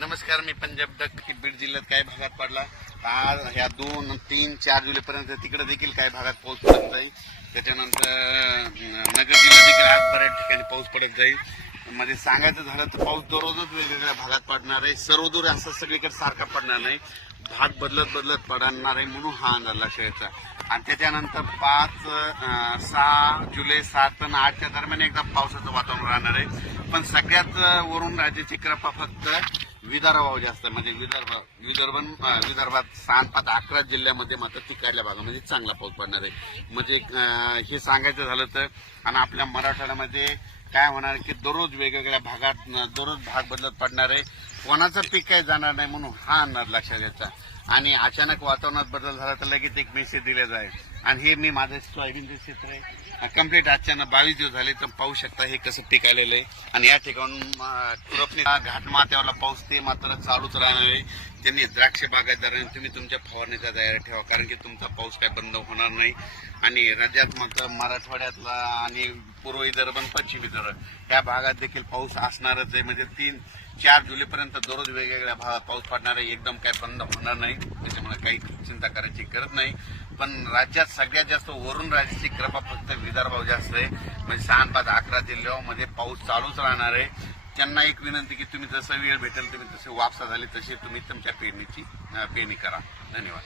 नमस्कार मी पंजाब डक की बीड जिल्ह्यात काही भागात पडला. आज ह्या दोन तीन चार जुलैपर्यंत तिकडे देखील काही भागात पाऊस पडत जाईल त्याच्यानंतर नगर जिल्ह्यात देखील आज बऱ्याच ठिकाणी पाऊस पडत जाईल. म्हणजे सांगायचं झालं तर पाऊस दररोजच वेगवेगळ्या भागात पडणार आहे. सर्वदूर असं सगळीकडे सारखा पडणार नाही. भाग बदलत बदलत पडणार आहे म्हणून हा अंदाज लक्षात यायचा आणि त्याच्यानंतर पाच सहा जुलै सात आणि आठच्या दरम्यान एकदा पावसाचं वातावरण राहणार आहे. पण सगळ्यात वरून राज्याची कृपा फक्त विदर्भावर जास्त आहे. म्हणजे विदर्भ विदर्भ विदर्भात सहा पाच अकरा जिल्ह्यामध्ये मात्र तिकडल्या भागामध्ये म्हणजे चांगला पाऊस पडणार आहे. म्हणजे हे सांगायचं झालं तर आणि आपल्या मराठवाड्यामध्ये काय होणार की दररोज वेगवेगळ्या भागात दररोज भाग बदलत पडणार आहे. कोणाचं पीक काही जाणार नाही म्हणून हा अंदाज लक्षात घ्यायचा. आणि अचानक वातावरणात बदल झाला तर लगेच एक मेसेज दिला जाईल. आणि हे मी माझं सोयाबीनचं क्षेत्र आहे. कंप्लीट आजच्यानं बावीस दिवस झाले तर पाहू शकता हे कसं पीक आलेलं आहे. आणि या ठिकाणून अं, खुरपणी घाट माथ्यावरला पाऊस ते मात्र चालूच राहणार आहे. त्यांनी द्राक्ष बागायतदारांनी तुम्ही तुमच्या फवारणीचा तयारी ठेवा कारण की तुमचा पाऊस काय बंद होणार नाही. आणि राज्यात मात्र मराठवाड्यातला आणि पूर्व विदर्भ आणि पश्चिम विदर्भ या भागात देखील पाऊस असणारच आहे. म्हणजे तीन चार जुलैपर्यंत दररोज वेगवेगळ्या भागात पाऊस पडणार आहे. एकदम काय बंद होणार नाही. त्याच्यामुळे काही चिंता करायची गरज नाही. पण राज्यात सगळ्यात जास्त वरून राजाची कृपा फक्त विदर्भावर जास्त आहे. म्हणजे सहा पाच अकरा जिल्ह्यामध्ये पाऊस चालूच राहणार आहे. त्यांना एक विनंती की तुम्ही जसं वेळ भेटेल तुम्ही तसे वापसा झाली तशी तुम्ही तुमच्या पेरणीची पेरणी करा. धन्यवाद.